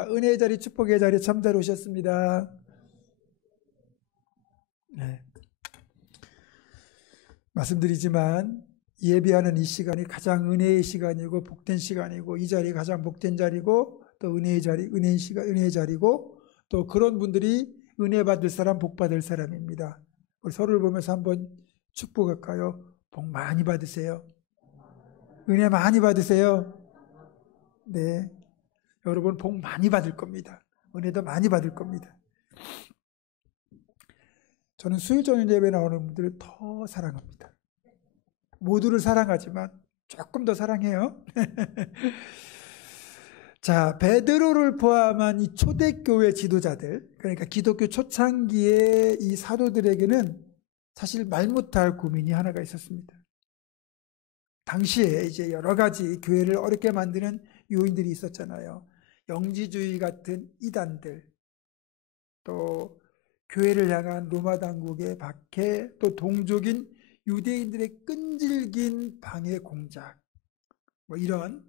은혜의 자리, 축복의 자리 참 잘 오셨습니다. 네. 말씀드리지만 예배하는 이 시간이 가장 은혜의 시간이고 복된 시간이고, 이 자리 가장 복된 자리고, 또 은혜의 자리, 은혜의 시간, 은혜의 자리고, 또 그런 분들이 은혜 받을 사람, 복 받을 사람입니다. 우리 서로를 보면서 한번 축복할까요? 복 많이 받으세요. 은혜 많이 받으세요. 네, 여러분 복 많이 받을 겁니다. 은혜도 많이 받을 겁니다. 저는 수요일 저녁 예배 나오는 분들을 더 사랑합니다. 모두를 사랑하지만 조금 더 사랑해요. 자, 베드로를 포함한 이 초대교회 지도자들, 그러니까 기독교 초창기의 이 사도들에게는 사실 말 못할 고민이 하나가 있었습니다. 당시에 이제 여러 가지 교회를 어렵게 만드는 요인들이 있었잖아요. 영지주의 같은 이단들, 또 교회를 향한 로마 당국의 박해, 또 동족인 유대인들의 끈질긴 방해 공작, 뭐 이런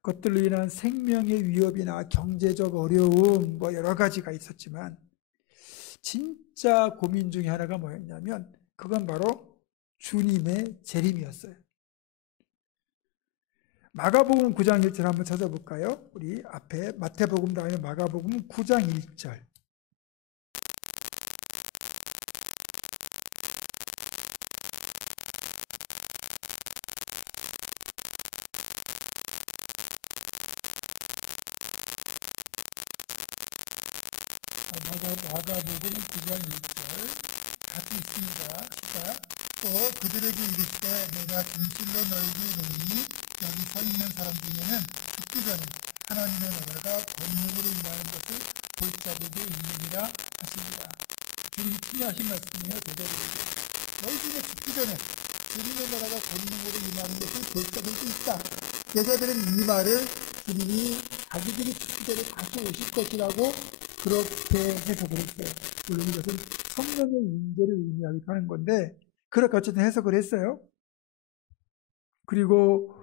것들로 인한 생명의 위협이나 경제적 어려움, 뭐 여러 가지가 있었지만 진짜 고민 중에 하나가 뭐였냐면 그건 바로 주님의 재림이었어요. 마가복음 9장 1절 한번 찾아볼까요? 우리 앞에 마태복음 다음에 마가복음 9장 1절. 마가복음 9장 1절 같이 있습니다. 시작. 또 그들에게 이르시되 내가 진실로 너희에게 이르노니 여기 서 있는 사람 중에는 죽기 전에 하나님의 나라가 권능으로 임하는 것을 볼 자들에게 있느니라 하시니라. 주님이 친하신 말씀이에요. 제자들에게 너희 중에 죽기 전에 주님의 나라가 권능으로 임하는 것을 볼 자들도 있다. 제자들은 이 말을 주님이 자기들이 죽기 전에 다시 오실 것이라고 그렇게 해석을 했어요. 물론 이것은 성령의 임재를 의미하기도 하는 건데 그렇게 어쨌든 해석을 했어요. 그리고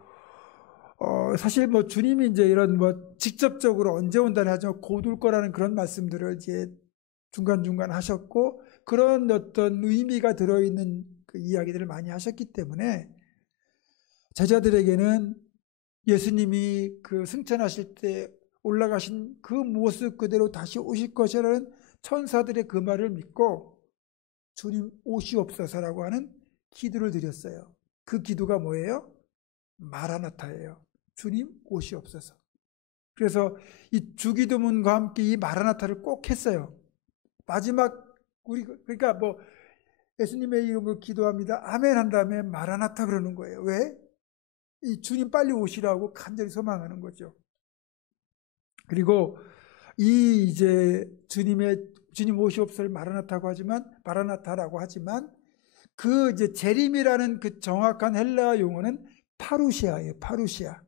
사실 뭐 주님이 이제 이런 뭐 직접적으로 언제 온다는 하죠. 곧 올 거라는 그런 말씀들을 이제 중간중간 하셨고, 그런 어떤 의미가 들어있는 그 이야기들을 많이 하셨기 때문에 제자들에게는 예수님이 그 승천하실 때 올라가신 그 모습 그대로 다시 오실 것이라는 천사들의 그 말을 믿고 주님 오시옵소서라고 하는 기도를 드렸어요. 그 기도가 뭐예요? 마라나타예요. 주님 오시옵소서. 그래서 이 주기도문과 함께 이 마라나타를 꼭 했어요. 마지막 그러니까 뭐 예수님의 이름으로 기도합니다. 아멘 한 다음에 마라나타 그러는 거예요. 왜? 이 주님 빨리 오시라고 간절히 소망하는 거죠. 그리고 이 이제 주님 오시옵소서를 마라나타라고 하지만 그 이제 재림이라는 그 정확한 헬라어 용어는 파루시아예요. 파루시아.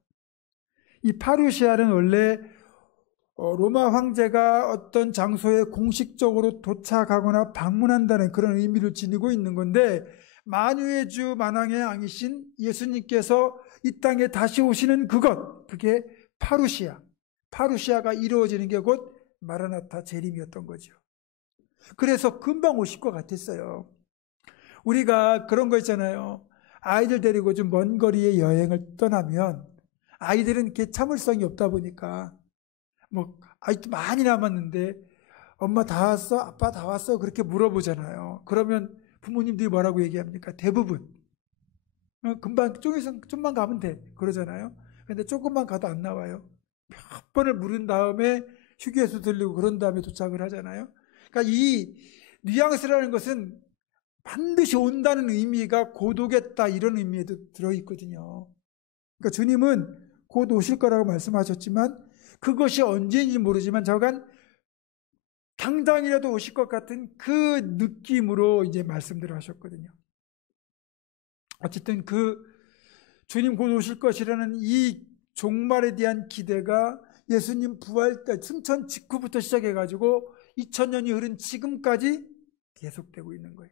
이 파루시아는 원래 로마 황제가 어떤 장소에 공식적으로 도착하거나 방문한다는 그런 의미를 지니고 있는 건데, 만유의 주 만왕의 왕이신 예수님께서 이 땅에 다시 오시는 그게 파루시아. 파루시아가 이루어지는 게 곧 마라나타 재림이었던 거죠. 그래서 금방 오실 것 같았어요. 우리가 그런 거 있잖아요. 아이들 데리고 좀 먼 거리의 여행을 떠나면 아이들은 이렇게 참을성이 없다 보니까 뭐 아직도 많이 남았는데 엄마 다 왔어? 아빠 다 왔어? 그렇게 물어보잖아요. 그러면 부모님들이 뭐라고 얘기합니까? 대부분 금방 좀만 가면 돼 그러잖아요. 근데 조금만 가도 안 나와요. 몇 번을 물은 다음에 휴게소 들리고 그런 다음에 도착을 하잖아요. 그러니까 이 뉘앙스라는 것은 반드시 온다는 의미가 곧 오겠다 이런 의미에도 들어있거든요. 그러니까 주님은 곧 오실 거라고 말씀하셨지만 그것이 언제인지 모르지만 저간 당장이라도 오실 것 같은 그 느낌으로 이제 말씀들을 하셨거든요. 어쨌든 그 주님 곧 오실 것이라는 이 종말에 대한 기대가 예수님 부활 때 승천 직후부터 시작해가지고 2000년이 흐른 지금까지 계속되고 있는 거예요.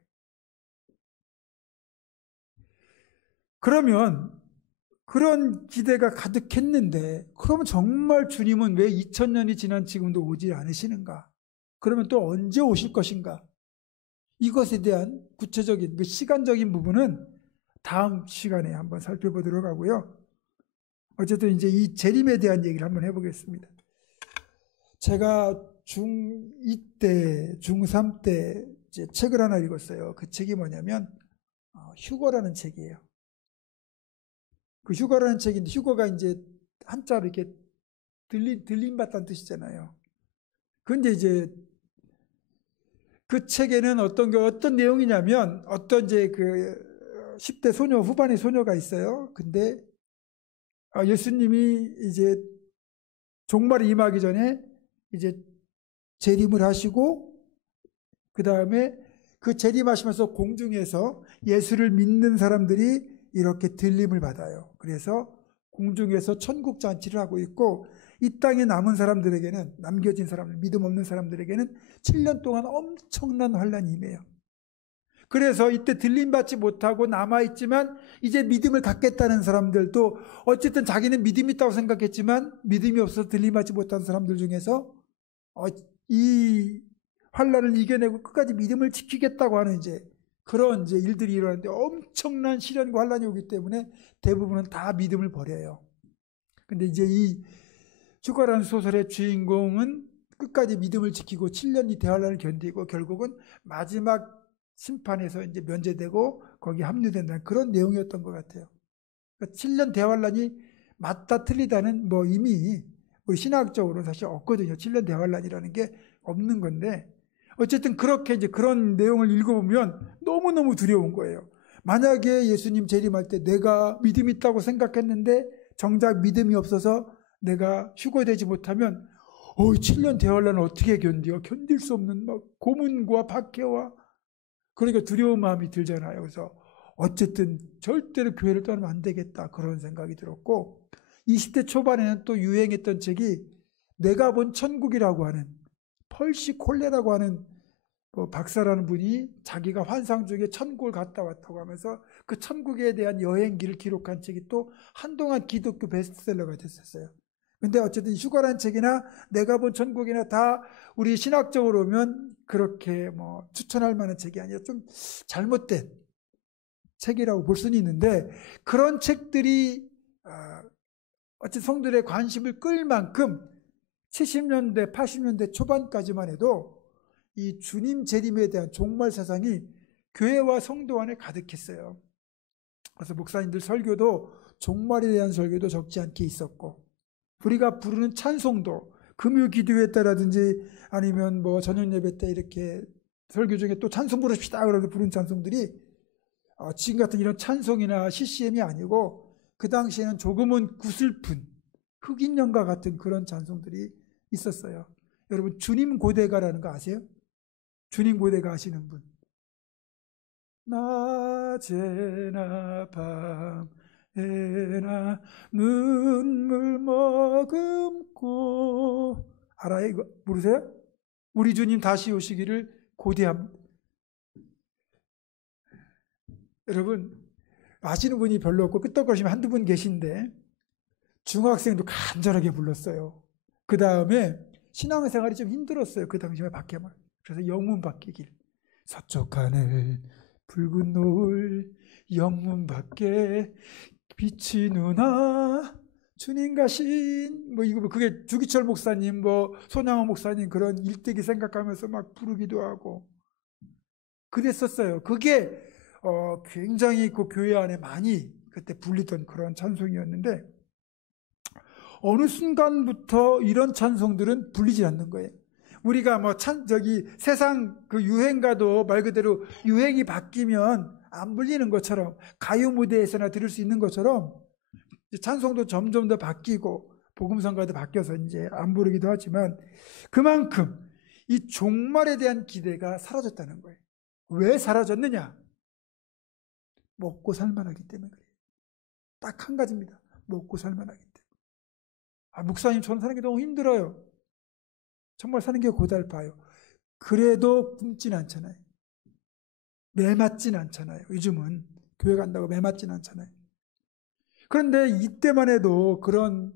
그러면 그런 기대가 가득했는데, 그러면 정말 주님은 왜 2000년이 지난 지금도 오지 않으시는가? 그러면 또 언제 오실 것인가? 이것에 대한 구체적인, 그 시간적인 부분은 다음 시간에 한번 살펴보도록 하고요. 어쨌든 이제 이 재림에 대한 얘기를 한번 해보겠습니다. 제가 중2 때, 중3 때 이제 책을 하나 읽었어요. 그 책이 뭐냐면 휴거라는 책이에요. 그 휴거라는 책인데, 휴거가 이제 한자로 이렇게 들림받다는 뜻이잖아요. 그런데 이제 그 책에는 어떤 내용이냐면, 어떤 이제 그 10대 소녀, 후반의 소녀가 있어요. 근데 예수님이 이제 종말이 임하기 전에 이제 재림을 하시고, 그 다음에 그 재림하시면서 공중에서 예수를 믿는 사람들이 이렇게 들림을 받아요. 그래서 공중에서 천국 잔치를 하고 있고, 이 땅에 남은 사람들에게는, 남겨진 사람들, 믿음 없는 사람들에게는 7년 동안 엄청난 환란이 임해요. 그래서 이때 들림받지 못하고 남아있지만 이제 믿음을 갖겠다는 사람들도, 어쨌든 자기는 믿음이 있다고 생각했지만 믿음이 없어서 들림받지 못한 사람들 중에서 이 환란을 이겨내고 끝까지 믿음을 지키겠다고 하는 그런 일들이 일어나는데, 엄청난 시련과 환란이 오기 때문에 대부분은 다 믿음을 버려요. 근데 이제 이 휴거라는 소설의 주인공은 끝까지 믿음을 지키고 7년이 대환란을 견디고 결국은 마지막 심판에서 이제 면제되고 거기 합류된다는 그런 내용이었던 것 같아요. 그러니까 7년 대환란이 맞다 틀리다는 뭐 이미 우리 신학적으로 사실 없거든요. 7년 대환란이라는 게 없는 건데, 어쨌든 그렇게 이제 그런 내용을 읽어보면 너무너무 두려운 거예요. 만약에 예수님 재림할 때 내가 믿음이 있다고 생각했는데 정작 믿음이 없어서 내가 휴거되지 못하면 7년 대환란을 어떻게 견뎌? 견딜 수 없는 막 고문과 박해와, 그러니까 두려운 마음이 들잖아요. 그래서 어쨌든 절대로 교회를 떠나면 안 되겠다, 그런 생각이 들었고, 20대 초반에는 또 유행했던 책이 내가 본 천국이라고 하는, 펄시 콜레라고 하는 박사라는 분이 자기가 환상 중에 천국을 갔다 왔다고 하면서 그 천국에 대한 여행기를 기록한 책이 또 한동안 기독교 베스트셀러가 됐었어요. 근데 어쨌든 휴거라는 책이나 내가 본 천국이나 다 우리 신학적으로 보면 그렇게 뭐 추천할 만한 책이 아니라 좀 잘못된 책이라고 볼 수는 있는데, 그런 책들이 어쨌든 성들의 관심을 끌 만큼 70년대, 80년대 초반까지만 해도 이 주님 재림에 대한 종말 사상이 교회와 성도 안에 가득했어요. 그래서 목사님들 설교도, 종말에 대한 설교도 적지 않게 있었고, 우리가 부르는 찬송도 금요 기도회 때라든지 아니면 뭐 저녁 예배 때 이렇게 설교 중에 또 찬송 부르십시다 그러면서 부른 찬송들이 지금 같은 이런 찬송이나 CCM이 아니고, 그 당시에는 조금은 구슬픈 흑인연가 같은 그런 찬송들이 있었어요. 여러분, 주님 고대가라는 거 아세요? 주님 고대가 아시는 분? 낮에나 밤에나 눈물 머금고, 알아요? 이거 모르세요? 우리 주님 다시 오시기를 고대합니다. 여러분, 아시는 분이 별로 없고 끄떡거리시면 한두 분 계신데, 중학생도 간절하게 불렀어요. 그 다음에 신앙생활이 좀 힘들었어요. 그 당시에 밖에만. 그래서 영문 밖의 길, 서쪽 하늘 붉은 노을 영문 밖에 빛이 누나 주님 가신, 뭐 이거 그게 주기철 목사님, 뭐 손양호 목사님 그런 일대기 생각하면서 막 부르기도 하고 그랬었어요. 그게 굉장히 그 교회 안에 많이 그때 불리던 그런 찬송이었는데, 어느 순간부터 이런 찬송들은 불리지 않는 거예요. 우리가 뭐 세상 그 유행가도 말 그대로 유행이 바뀌면 안 불리는 것처럼, 가요 무대에서나 들을 수 있는 것처럼 찬송도 점점 더 바뀌고 복음성가도 바뀌어서 이제 안 부르기도 하지만, 그만큼 이 종말에 대한 기대가 사라졌다는 거예요. 왜 사라졌느냐? 먹고 살만하기 때문에 그래요. 딱 한 가지입니다. 먹고 살만하기 때문에. 목사님, 저는 사는 게 너무 힘들어요. 정말 사는 게 고달파요. 그래도 굶진 않잖아요. 매맞진 않잖아요. 요즘은 교회 간다고 매맞진 않잖아요. 그런데 이때만 해도 그런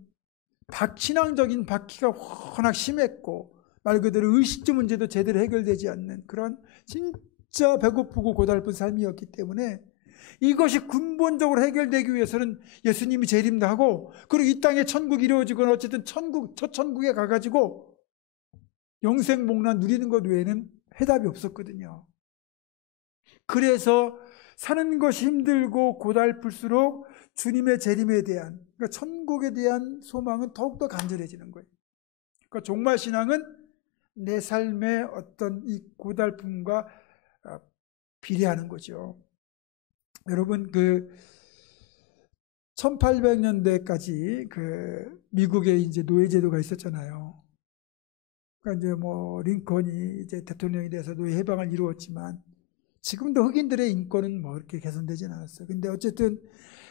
신앙적인 박해가 워낙 심했고 말 그대로 의식주 문제도 제대로 해결되지 않는 그런 진짜 배고프고 고달픈 삶이었기 때문에 이것이 근본적으로 해결되기 위해서는 예수님이 재림도 하고 그리고 이 땅에 천국이 이루어지거나 어쨌든 저 천국에 가가지고 영생복락 누리는 것 외에는 해답이 없었거든요. 그래서 사는 것이 힘들고 고달플수록 주님의 재림에 대한, 그러니까 천국에 대한 소망은 더욱더 간절해지는 거예요. 그러니까 종말 신앙은 내 삶의 어떤 이 고달픔과 비례하는 거죠. 여러분, 1800년대까지 미국에 이제 노예제도가 있었잖아요. 그러니까 이제 링컨이 이제 대통령이 돼서 노예 해방을 이루었지만 지금도 흑인들의 인권은 이렇게 개선되진 않았어요. 근데 어쨌든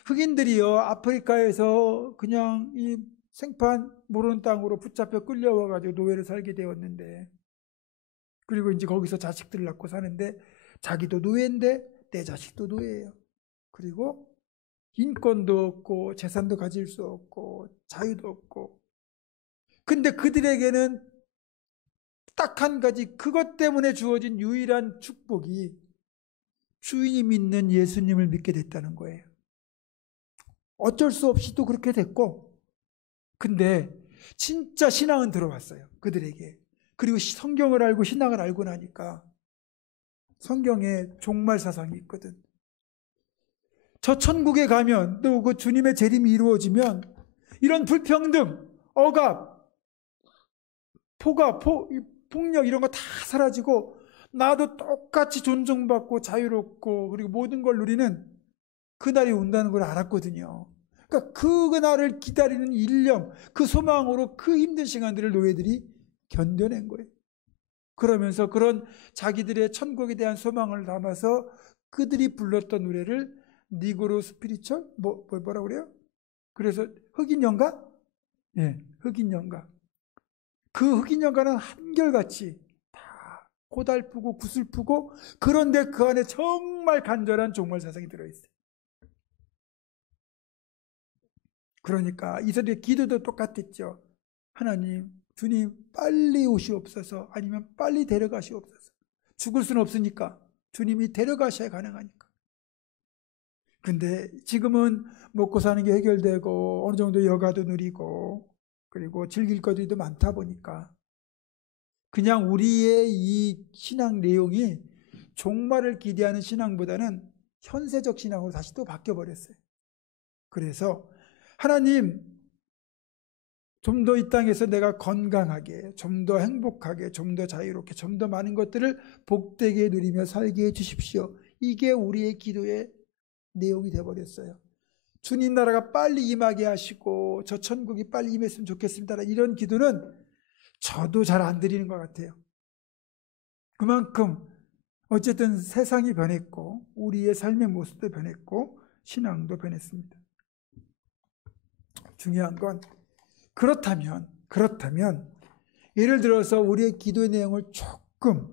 흑인들이요, 아프리카에서 그냥 이 생판 모르는 땅으로 붙잡혀 끌려와가지고 노예를 살게 되었는데, 그리고 이제 거기서 자식들을 낳고 사는데, 자기도 노예인데 내 자식도 노예예요. 그리고 인권도 없고 재산도 가질 수 없고 자유도 없고. 근데 그들에게는 딱 한 가지, 그것 때문에 주어진 유일한 축복이 주인이 믿는 예수님을 믿게 됐다는 거예요. 어쩔 수 없이 또 그렇게 됐고, 근데 진짜 신앙은 들어왔어요, 그들에게. 그리고 성경을 알고 신앙을 알고 나니까 성경에 종말 사상이 있거든. 저 천국에 가면 또 그 주님의 재림이 이루어지면 이런 불평등, 억압, 폭력 이런 거 다 사라지고 나도 똑같이 존중받고 자유롭고 그리고 모든 걸 누리는 그날이 온다는 걸 알았거든요. 그러니까 그날을 기다리는 일념, 그 소망으로 그 힘든 시간들을 노예들이 견뎌낸 거예요. 그러면서 그런 자기들의 천국에 대한 소망을 담아서 그들이 불렀던 노래를 니그로 스피리철? 뭐라 그래요? 그래서 흑인 연가? 네, 흑인 연가. 그 흑인 연가는 한결같이 다 고달프고 구슬프고, 그런데 그 안에 정말 간절한 종말 사상이 들어있어요. 그러니까 이들의 기도도 똑같았죠. 하나님, 주님 빨리 오시옵소서, 아니면 빨리 데려가시옵소서. 죽을 수는 없으니까 주님이 데려가셔야 가능하니까. 근데 지금은 먹고 사는 게 해결되고 어느 정도 여가도 누리고 그리고 즐길 것들도 많다 보니까 그냥 우리의 이 신앙 내용이 종말을 기대하는 신앙보다는 현세적 신앙으로 다시 또 바뀌어버렸어요. 그래서 하나님, 좀 더 이 땅에서 내가 건강하게, 좀 더 행복하게, 좀 더 자유롭게, 좀 더 많은 것들을 복되게 누리며 살게 해주십시오. 이게 우리의 기도의 내용이 되어버렸어요. 주님 나라가 빨리 임하게 하시고 저 천국이 빨리 임했으면 좋겠습니다. 이런 기도는 저도 잘 안 드리는 것 같아요. 그만큼 어쨌든 세상이 변했고 우리의 삶의 모습도 변했고 신앙도 변했습니다. 중요한 건 그렇다면 예를 들어서 우리의 기도의 내용을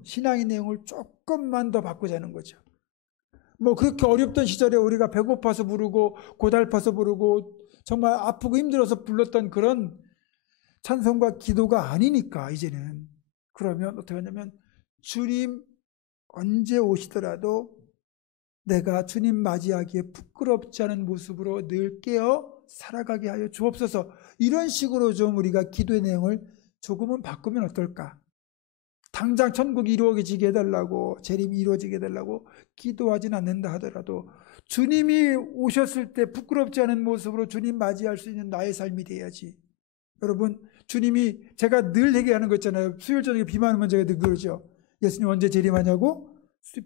신앙의 내용을 조금만 더 바꾸자는 거죠. 그렇게 어렵던 시절에 우리가 배고파서 부르고 고달파서 부르고 정말 아프고 힘들어서 불렀던 그런 찬송과 기도가 아니니까 이제는. 그러면 어떻게 하냐면 주님 언제 오시더라도 내가 주님 맞이하기에 부끄럽지 않은 모습으로 늘 깨어 살아가게 하여 주옵소서. 이런 식으로 좀 우리가 기도의 내용을 조금은 바꾸면 어떨까? 당장 천국이 이루어지게 해달라고, 재림이 이루어지게 해달라고 기도하진 않는다 하더라도 주님이 오셨을 때 부끄럽지 않은 모습으로 주님 맞이할 수 있는 나의 삶이 돼야지. 여러분, 주님이, 제가 늘 얘기하는 거 있잖아요. 수요일 저녁에 비 많으면 제가 늘 그러죠. 예수님 언제 재림하냐고?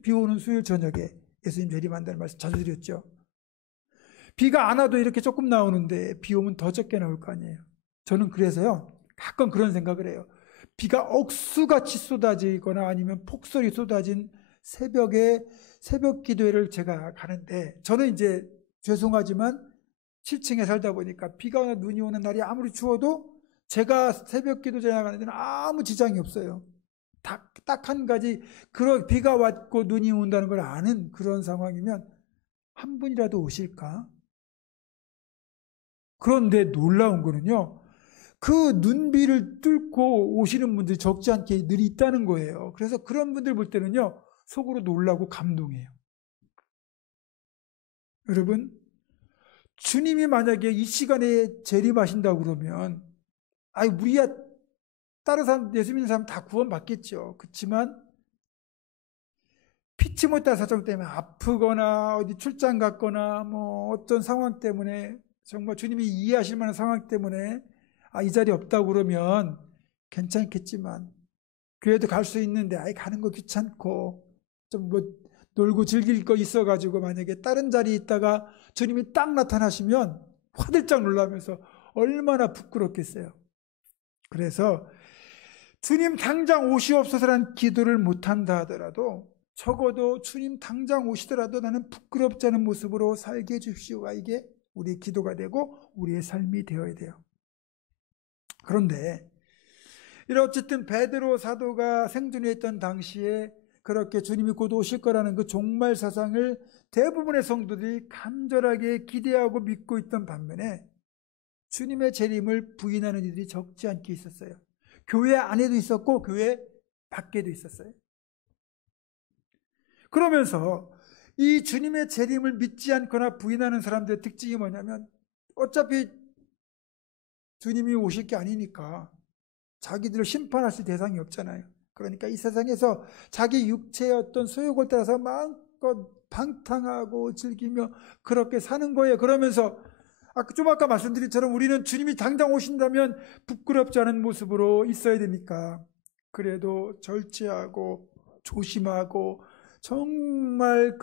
비 오는 수요일 저녁에 예수님 재림한다는 말씀 자주 드렸죠. 비가 안 와도 이렇게 조금 나오는데 비 오면 더 적게 나올 거 아니에요. 저는 그래서요, 가끔 그런 생각을 해요. 비가 억수같이 쏟아지거나 아니면 폭설이 쏟아진 새벽 기도회를 제가 가는데, 저는 이제 죄송하지만 7층에 살다 보니까 비가 오나 눈이 오는 날이 아무리 추워도 제가 새벽 기도제 나가는 데는 아무 지장이 없어요. 딱 한 가지, 비가 왔고 눈이 온다는 걸 아는 그런 상황이면 한 분이라도 오실까? 그런데 놀라운 거는요, 그 눈비를 뚫고 오시는 분들이 적지 않게 늘 있다는 거예요. 그래서 그런 분들 볼 때는요, 속으로 놀라고 감동해요. 여러분, 주님이 만약에 이 시간에 재림하신다고 그러면, 아이, 우리야, 다른 사람, 예수 믿는 사람 다 구원받겠죠. 그렇지만, 피치 못할 사정 때문에 아프거나, 어디 출장 갔거나, 뭐, 어떤 상황 때문에, 정말 주님이 이해하실 만한 상황 때문에, 이 자리 없다고 그러면 괜찮겠지만, 교회도 갈 수 있는데, 가는 거 귀찮고, 좀 뭐, 놀고 즐길 거 있어가지고 만약에 다른 자리에 있다가 주님이 딱 나타나시면 화들짝 놀라면서 얼마나 부끄럽겠어요. 그래서 주님 당장 오시옵소서라는 기도를 못한다 하더라도 적어도 주님 당장 오시더라도 나는 부끄럽지 않은 모습으로 살게 해주십시오가 이게 우리의 기도가 되고 우리의 삶이 되어야 돼요. 그런데 어쨌든 베드로 사도가 생존해 있던 당시에 그렇게 주님이 곧 오실 거라는 그 종말 사상을 대부분의 성도들이 간절하게 기대하고 믿고 있던 반면에 주님의 재림을 부인하는 이들이 적지 않게 있었어요. 교회 안에도 있었고 교회 밖에도 있었어요. 그러면서 이 주님의 재림을 믿지 않거나 부인하는 사람들의 특징이 뭐냐면 어차피 주님이 오실 게 아니니까 자기들을 심판하실 대상이 없잖아요. 그러니까 이 세상에서 자기 육체의 어떤 소욕을 따라서 마음껏 방탕하고 즐기며 그렇게 사는 거예요. 그러면서 아까 말씀드린 것처럼 우리는 주님이 당장 오신다면 부끄럽지 않은 모습으로 있어야 되니까 그래도 절제하고 조심하고 정말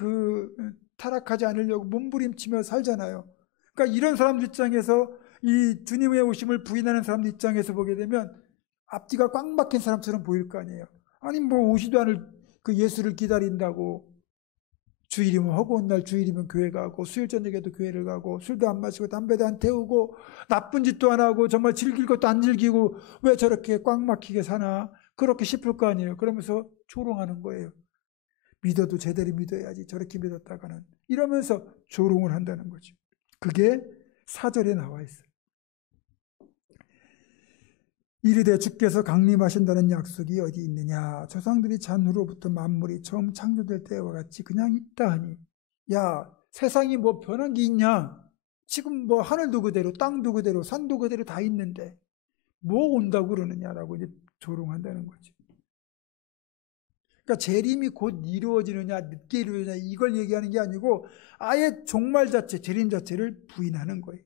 타락하지 않으려고 몸부림치며 살잖아요. 그러니까 이런 사람들 입장에서 이 주님의 오심을 부인하는 사람들 입장에서 보게 되면 앞뒤가 꽉 막힌 사람처럼 보일 거 아니에요. 아니 뭐 오지도 않을 그 예수를 기다린다고 주일이면 허구한 날 주일이면 교회 가고 수요일 저녁에도 교회를 가고 술도 안 마시고 담배도 안 태우고 나쁜 짓도 안 하고 정말 즐길 것도 안 즐기고 왜 저렇게 꽉 막히게 사나 그렇게 싶을 거 아니에요. 그러면서 조롱하는 거예요. 믿어도 제대로 믿어야지 저렇게 믿었다가는 이러면서 조롱을 한다는 거죠. 그게 4절에 나와 있어요. 이르되 주께서 강림하신다는 약속이 어디 있느냐. 조상들이 잔후로부터 만물이 처음 창조될 때와 같이 그냥 있다 하니 야 세상이 뭐 변한 게 있냐. 지금 뭐 하늘도 그대로 땅도 그대로 산도 그대로 다 있는데 뭐 온다고 그러느냐라고 이제 조롱한다는 거죠. 그러니까 재림이 곧 이루어지느냐 늦게 이루어지느냐 이걸 얘기하는 게 아니고 아예 종말 자체 재림 자체를 부인하는 거예요.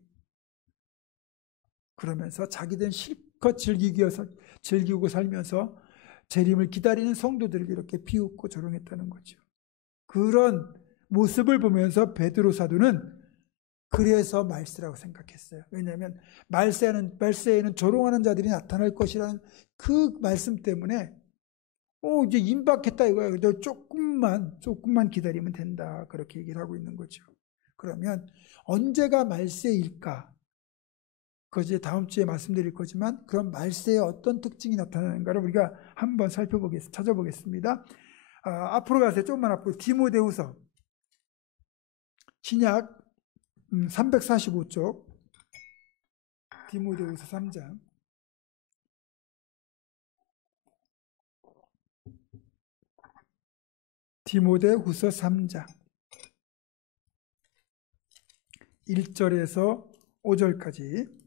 그러면서 자기들은 실컷 즐기고 살면서 재림을 기다리는 성도들을 이렇게 비웃고 조롱했다는 거죠. 그런 모습을 보면서 베드로 사도는 그래서 말세라고 생각했어요. 왜냐하면 말세에는 조롱하는 자들이 나타날 것이라는 그 말씀 때문에 이제 임박했다 이거야. 너 조금만 기다리면 된다. 그렇게 얘기를 하고 있는 거죠. 그러면 언제가 말세일까? 그거 이제 다음 주에 말씀드릴 거지만 그런 말세에 어떤 특징이 나타나는가를 우리가 한번 찾아보겠습니다. 앞으로 가세요. 조금만 앞으로. 디모데후서 신약 345쪽 디모데후서 3장 디모데후서 3장 1절에서 5절까지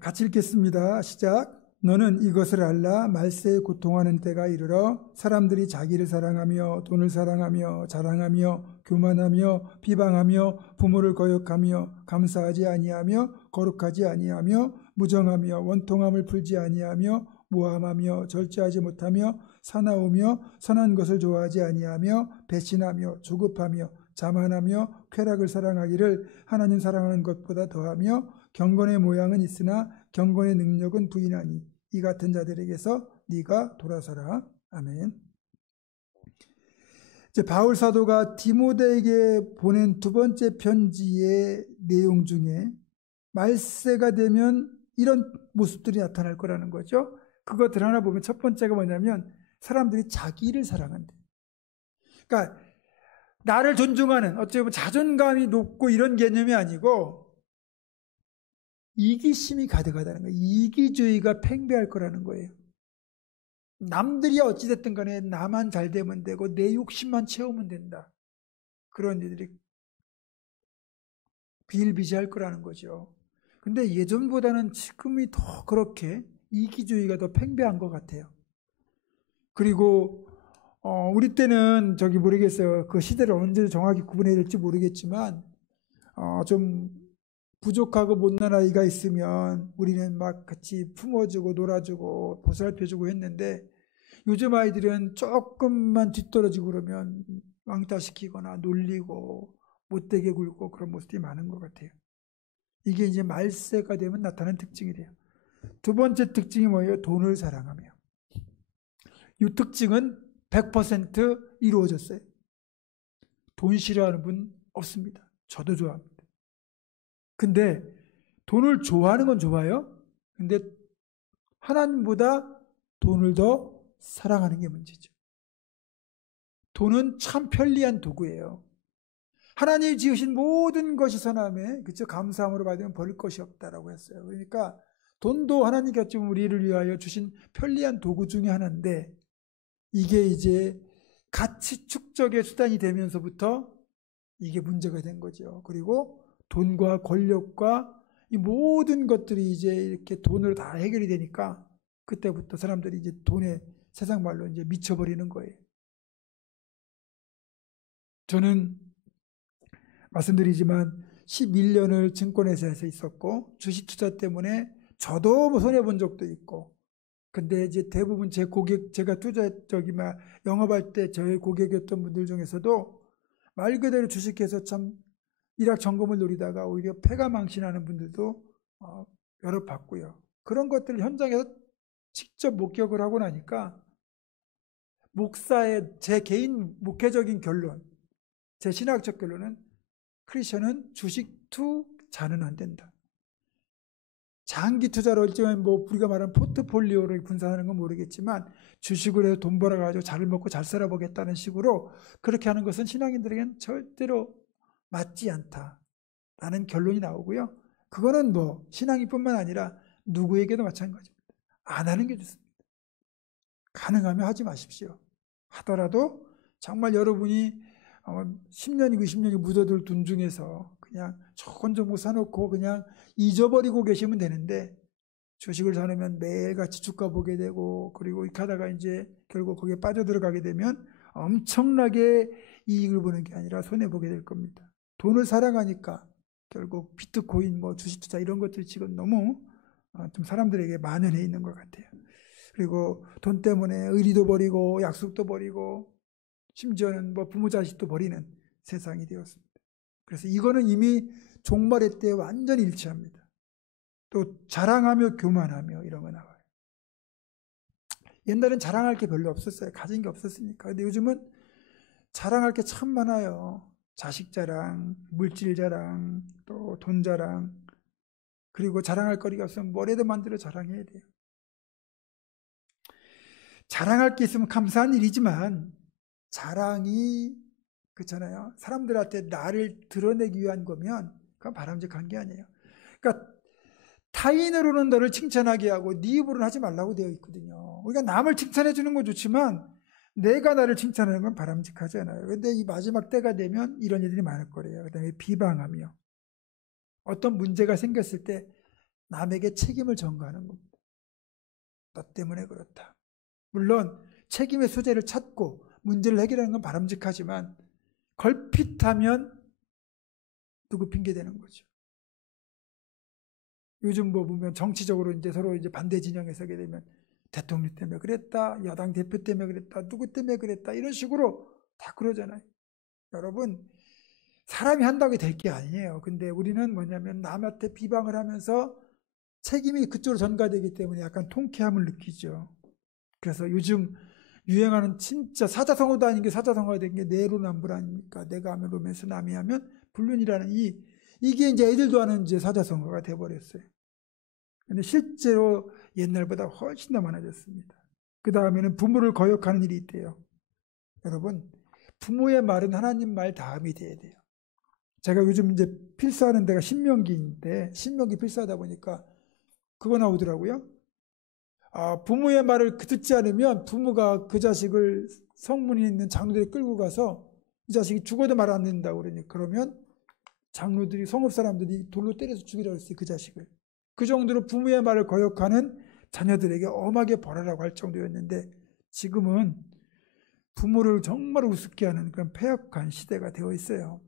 같이 읽겠습니다. 시작. 너는 이것을 알라. 말세에 고통하는 때가 이르러 사람들이 자기를 사랑하며 돈을 사랑하며 자랑하며 교만하며 비방하며 부모를 거역하며 감사하지 아니하며 거룩하지 아니하며 무정하며 원통함을 풀지 아니하며 모함하며 절제하지 못하며 사나우며 선한 것을 좋아하지 아니하며 배신하며 조급하며 자만하며 쾌락을 사랑하기를 하나님 사랑하는 것보다 더하며 경건의 모양은 있으나 경건의 능력은 부인하니 이 같은 자들에게서 네가 돌아서라. 아멘. 이제 바울 사도가 디모데에게 보낸 두 번째 편지의 내용 중에 말세가 되면 이런 모습들이 나타날 거라는 거죠. 그것들 하나 보면 첫 번째가 뭐냐면 사람들이 자기를 사랑한대. 그러니까 나를 존중하는, 어찌 보면 자존감이 높고 이런 개념이 아니고 이기심이 가득하다는 거예요. 이기주의가 팽배할 거라는 거예요. 남들이 어찌됐든 간에 나만 잘 되면 되고 내 욕심만 채우면 된다. 그런 일들이 비일비재할 거라는 거죠. 근데 예전보다는 지금이 더 그렇게 이기주의가 더 팽배한 것 같아요. 그리고 우리 때는 저기 모르겠어요. 그 시대를 언제 정확히 구분해야 될지 모르겠지만 좀 부족하고 못난 아이가 있으면 우리는 막 같이 품어주고 놀아주고 보살펴주고 했는데 요즘 아이들은 조금만 뒤떨어지고 그러면 왕따시키거나 놀리고 못되게 굴고 그런 모습이 많은 것 같아요. 이게 이제 말세가 되면 나타나는 특징이래요. 두 번째 특징이 뭐예요? 돈을 사랑하며. 이 특징은 100% 이루어졌어요. 돈 싫어하는 분 없습니다. 저도 좋아합니다. 근데 돈을 좋아하는 건 좋아요. 근데 하나님보다 돈을 더 사랑하는 게 문제죠. 돈은 참 편리한 도구예요. 하나님이 지으신 모든 것이 선함에 그쵸? 감사함으로 받으면 벌 것이 없다라고 했어요. 그러니까 돈도 하나님께서 우리를 위하여 주신 편리한 도구 중에 하나인데 이게 이제 가치 축적의 수단이 되면서부터 이게 문제가 된 거죠. 그리고 돈과 권력과 이 모든 것들이 이제 이렇게 돈으로 다 해결이 되니까 그때부터 사람들이 이제 돈에 세상 말로 이제 미쳐버리는 거예요. 저는 말씀드리지만 11년을 증권회사에서 있었고 주식 투자 때문에 저도 뭐 손해본 적도 있고 근데 이제 대부분 제 고객 제가 영업할 때 저의 고객이었던 분들 중에서도 말 그대로 주식해서 참 일확천금을 노리다가 오히려 패가 망신하는 분들도 여러 봤고요. 그런 것들을 현장에서 직접 목격을 하고 나니까 목사의 제 개인 목회적인 결론, 제 신학적 결론은 크리스천은 주식 투자는 안 된다. 장기 투자로 일정한 뭐 우리가 말하는 포트폴리오를 분산하는 건 모르겠지만 주식을 해서 돈 벌어가지고 잘 먹고 잘 살아보겠다는 식으로 그렇게 하는 것은 신앙인들에게는 절대로 맞지 않다라는 결론이 나오고요. 그거는 뭐 신앙인뿐만 아니라 누구에게도 마찬가지입니다. 안 하는 게 좋습니다. 가능하면 하지 마십시오. 하더라도 정말 여러분이 10년이고 20년이 묻어둘 돈 중에서 그냥 좋은 종목 사놓고 그냥 잊어버리고 계시면 되는데 주식을 사놓으면 매일같이 주가 보게 되고 그리고 이렇게 하다가 이제 결국 거기에 빠져들어가게 되면 엄청나게 이익을 보는 게 아니라 손해보게 될 겁니다. 돈을 사랑하니까 결국 비트코인 뭐 주식 투자 이런 것들이 지금 너무 좀 사람들에게 만연해 있는 것 같아요. 그리고 돈 때문에 의리도 버리고 약속도 버리고 심지어는 뭐 부모 자식도 버리는 세상이 되었습니다. 그래서 이거는 이미 종말의 때에 완전히 일치합니다. 또 자랑하며 교만하며 이런 거 나와요. 옛날엔 자랑할 게 별로 없었어요. 가진 게 없었으니까. 근데 요즘은 자랑할 게 참 많아요. 자식 자랑, 물질 자랑, 또 돈 자랑. 그리고 자랑할 거리가 없으면 뭐라도 만들어 자랑해야 돼요. 자랑할 게 있으면 감사한 일이지만 자랑이 그렇잖아요. 사람들한테 나를 드러내기 위한 거면 그건 바람직한 게 아니에요. 그러니까 타인으로는 너를 칭찬하게 하고 네 입으로는 하지 말라고 되어 있거든요. 우리가 남을 칭찬해 주는 건 좋지만 내가 나를 칭찬하는 건 바람직하지 않아요. 그런데 이 마지막 때가 되면 이런 일들이 많을 거예요. 그다음에 비방하며 어떤 문제가 생겼을 때 남에게 책임을 전가하는 겁니다. 너 때문에 그렇다. 물론 책임의 소재를 찾고 문제를 해결하는 건 바람직하지만 걸핏하면 누구 핑계대는 거죠. 요즘 뭐 보면 정치적으로 이제 서로 이제 반대 진영에 서게 되면 대통령 때문에 그랬다, 여당 대표 때문에 그랬다, 누구 때문에 그랬다 이런 식으로 다 그러잖아요. 여러분 사람이 한다고 될 게 아니에요. 근데 우리는 뭐냐면 남한테 비방을 하면서 책임이 그쪽으로 전가되기 때문에 약간 통쾌함을 느끼죠. 그래서 요즘 유행하는 진짜 사자성어도 아닌 게 사자성어가 된 게 내로남불 아닙니까? 내가 하면 로맨스, 남이 하면 불륜이라는 이게 이제 애들도 하는 이제 사자성어가 돼버렸어요. 근데 실제로 옛날보다 훨씬 더 많아졌습니다. 그 다음에는 부모를 거역하는 일이 있대요. 여러분, 부모의 말은 하나님 말 다음이 돼야 돼요. 제가 요즘 이제 필사하는 데가 신명기인데, 신명기 필사하다 보니까 그거 나오더라고요. 부모의 말을 듣지 않으면 부모가 그 자식을 성문이 있는 장로들이 끌고 가서 이 자식이 죽어도 말 안 듣는다고 그러면 장로들이, 성읍 사람들이 돌로 때려서 죽이라고 했어요, 그 자식을. 그 정도로 부모의 말을 거역하는 자녀들에게 엄하게 벌하라고 할 정도였는데, 지금은 부모를 정말 우습게 하는 그런 패역한 시대가 되어 있어요.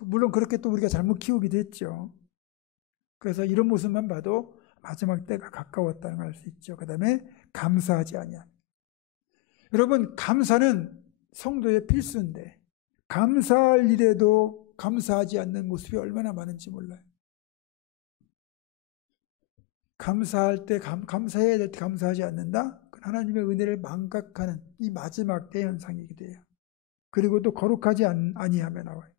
물론 그렇게 또 우리가 잘못 키우기도 했죠. 그래서 이런 모습만 봐도 마지막 때가 가까웠다는 걸 알 수 있죠. 그 다음에 감사하지 아니함. 여러분, 감사는 성도의 필수인데 감사할 일에도 감사하지 않는 모습이 얼마나 많은지 몰라요. 감사할 때 감사해야 될 때 감사하지 않는다? 하나님의 은혜를 망각하는 이 마지막 때 현상이기도 해요. 그리고 또 거룩하지 아니하며 나와요.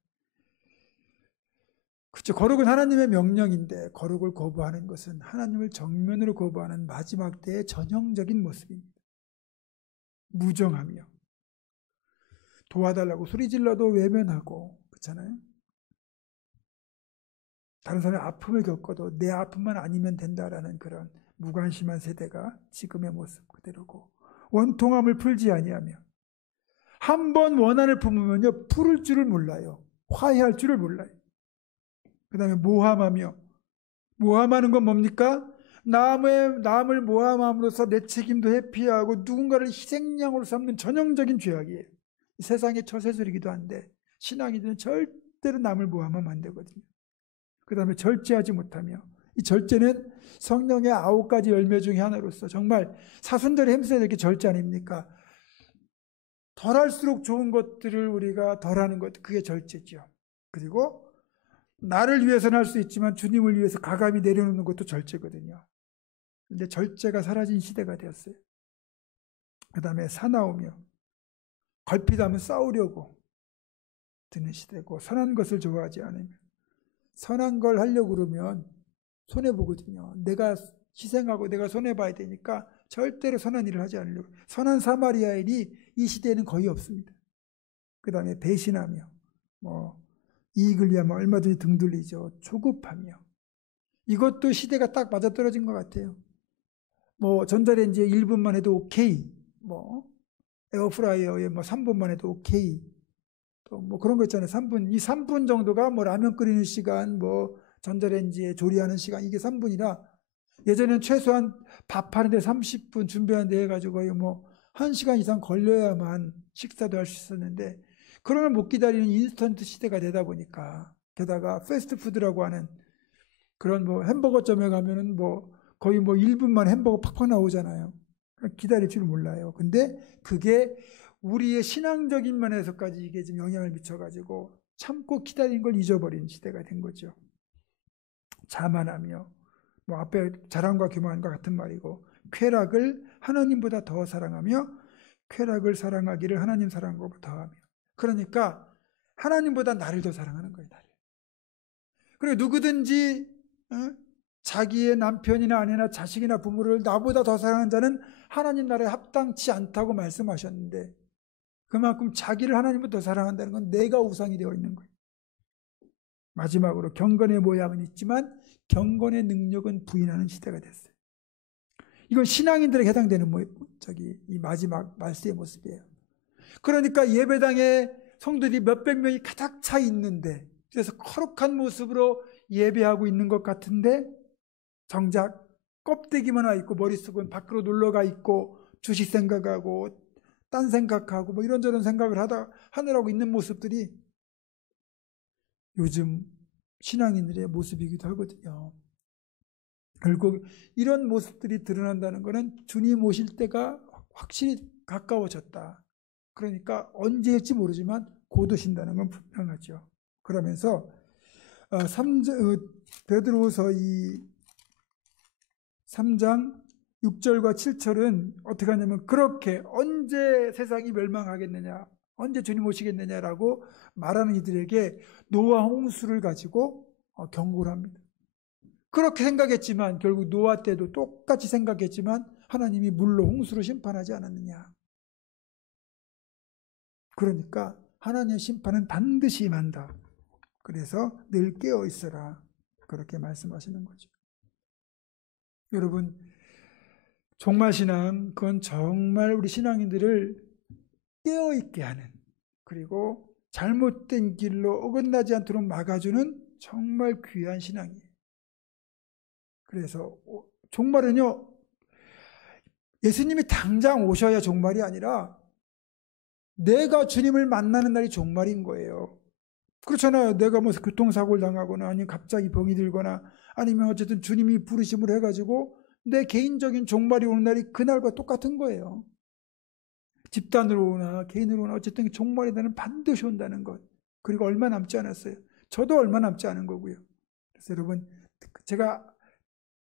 그렇죠. 거룩은 하나님의 명령인데 거룩을 거부하는 것은 하나님을 정면으로 거부하는 마지막 때의 전형적인 모습입니다. 무정하며 도와달라고 소리질러도 외면하고, 그렇잖아요. 다른 사람의 아픔을 겪어도 내 아픔만 아니면 된다라는 그런 무관심한 세대가 지금의 모습 그대로고, 원통함을 풀지 아니하며, 한 번 원한을 품으면요 풀을 줄을 몰라요. 화해할 줄을 몰라요. 그 다음에 모함하며, 모함하는 건 뭡니까? 남을 모함함으로써 내 책임도 회피하고 누군가를 희생양으로 삼는 전형적인 죄악이에요. 세상의 처세술이기도 한데 신앙인들은 절대로 남을 모함하면 안 되거든요. 그 다음에 절제하지 못하며, 이 절제는 성령의 9가지 열매 중에 하나로서 정말 사순절에 힘써야 될 게 절제 아닙니까? 덜할수록 좋은 것들을 우리가 덜하는 것, 그게 절제죠. 그리고 나를 위해서는 할 수 있지만 주님을 위해서 가감히 내려놓는 것도 절제거든요. 근데 절제가 사라진 시대가 되었어요. 그 다음에 사나우며, 걸핏하면 싸우려고 드는 시대고, 선한 것을 좋아하지 않으며, 선한 걸 하려고 그러면 손해보거든요. 내가 희생하고 내가 손해봐야 되니까 절대로 선한 일을 하지 않으려고. 선한 사마리아인이 이 시대에는 거의 없습니다. 그 다음에 배신하며, 이익을 위하면 얼마든지 등 돌리죠. 조급하며, 이것도 시대가 딱 맞아떨어진 것 같아요. 전자레인지에 1분만 해도 오케이, 에어프라이어에 3분만 해도 오케이, 또 그런 거 있잖아요. 3분, 이 3분 정도가 라면 끓이는 시간, 전자레인지에 조리하는 시간, 이게 3분이라 예전에는 최소한 밥하는데 30분 준비하는데 해가지고 거의 1시간 이상 걸려야만 식사도 할 수 있었는데, 그런 걸 못 기다리는 인스턴트 시대가 되다 보니까, 게다가 패스트푸드라고 하는 그런 햄버거점에 가면은 거의 1분만 햄버거 팍팍 나오잖아요. 기다릴 줄 몰라요. 근데 그게 우리의 신앙적인 면에서까지 이게 좀 영향을 미쳐가지고 참고 기다린 걸 잊어버린 시대가 된 거죠. 자만하며, 앞에 자랑과 교만과 같은 말이고, 쾌락을 하나님보다 더 사랑하며, 쾌락을 사랑하기를 하나님 사랑한 것보다 더하며. 그러니까 하나님보다 나를 더 사랑하는 거예요. 나를. 그리고 누구든지 자기의 남편이나 아내나 자식이나 부모를 나보다 더 사랑하는 자는 하나님 나라에 합당치 않다고 말씀하셨는데, 그만큼 자기를 하나님보다 더 사랑한다는 건 내가 우상이 되어 있는 거예요. 마지막으로 경건의 모양은 있지만 경건의 능력은 부인하는 시대가 됐어요. 이건 신앙인들에게 해당되는 이 마지막 말세의 모습이에요. 그러니까 예배당에 성도들이 몇백 명이 가득 차 있는데, 그래서 거룩한 모습으로 예배하고 있는 것 같은데 정작 껍데기만 와 있고 머릿속은 밖으로 놀러가 있고 주식 생각하고 딴 생각하고 이런저런 생각을 하느라고 있는 모습들이 요즘 신앙인들의 모습이기도 하거든요. 결국 이런 모습들이 드러난다는 것은 주님 오실 때가 확실히 가까워졌다. 그러니까 언제일지 모르지만 곧 오신다는 건 분명하죠. 그러면서 베드로후서 이 3장 6절과 7절은 어떻게 하냐면, 그렇게 언제 세상이 멸망하겠느냐, 언제 주님 오시겠느냐라고 말하는 이들에게 노아 홍수를 가지고 경고를 합니다. 그렇게 생각했지만 결국 노아 때도 똑같이 생각했지만 하나님이 물로 홍수로 심판하지 않았느냐. 그러니까 하나님의 심판은 반드시 임한다. 그래서 늘 깨어 있어라. 그렇게 말씀하시는 거죠. 여러분, 종말신앙, 그건 정말 우리 신앙인들을 깨어있게 하는, 그리고 잘못된 길로 어긋나지 않도록 막아주는 정말 귀한 신앙이에요. 그래서 종말은요, 예수님이 당장 오셔야 종말이 아니라 내가 주님을 만나는 날이 종말인 거예요. 그렇잖아요. 내가 뭐 교통사고를 당하거나 아니면 갑자기 병이 들거나 아니면 어쨌든 주님이 부르심을 해가지고 내 개인적인 종말이 오는 날이 그날과 똑같은 거예요. 집단으로나 개인으로나 어쨌든 종말이 나는 반드시 온다는 것. 그리고 얼마 남지 않았어요. 저도 얼마 남지 않은 거고요. 그래서 여러분, 제가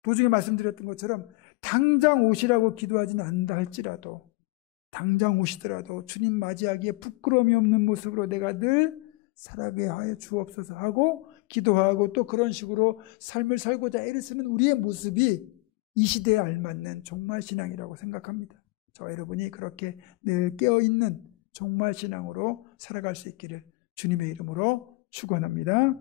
도중에 말씀드렸던 것처럼 당장 오시라고 기도하지는 않는다 할지라도, 당장 오시더라도 주님 맞이하기에 부끄러움이 없는 모습으로 내가 늘 살아가게 하여 주옵소서 하고 기도하고 또 그런 식으로 삶을 살고자 애를 쓰는 우리의 모습이 이 시대에 알맞는 종말신앙이라고 생각합니다. 저와 여러분이 그렇게 늘 깨어있는 종말신앙으로 살아갈 수 있기를 주님의 이름으로 축원합니다.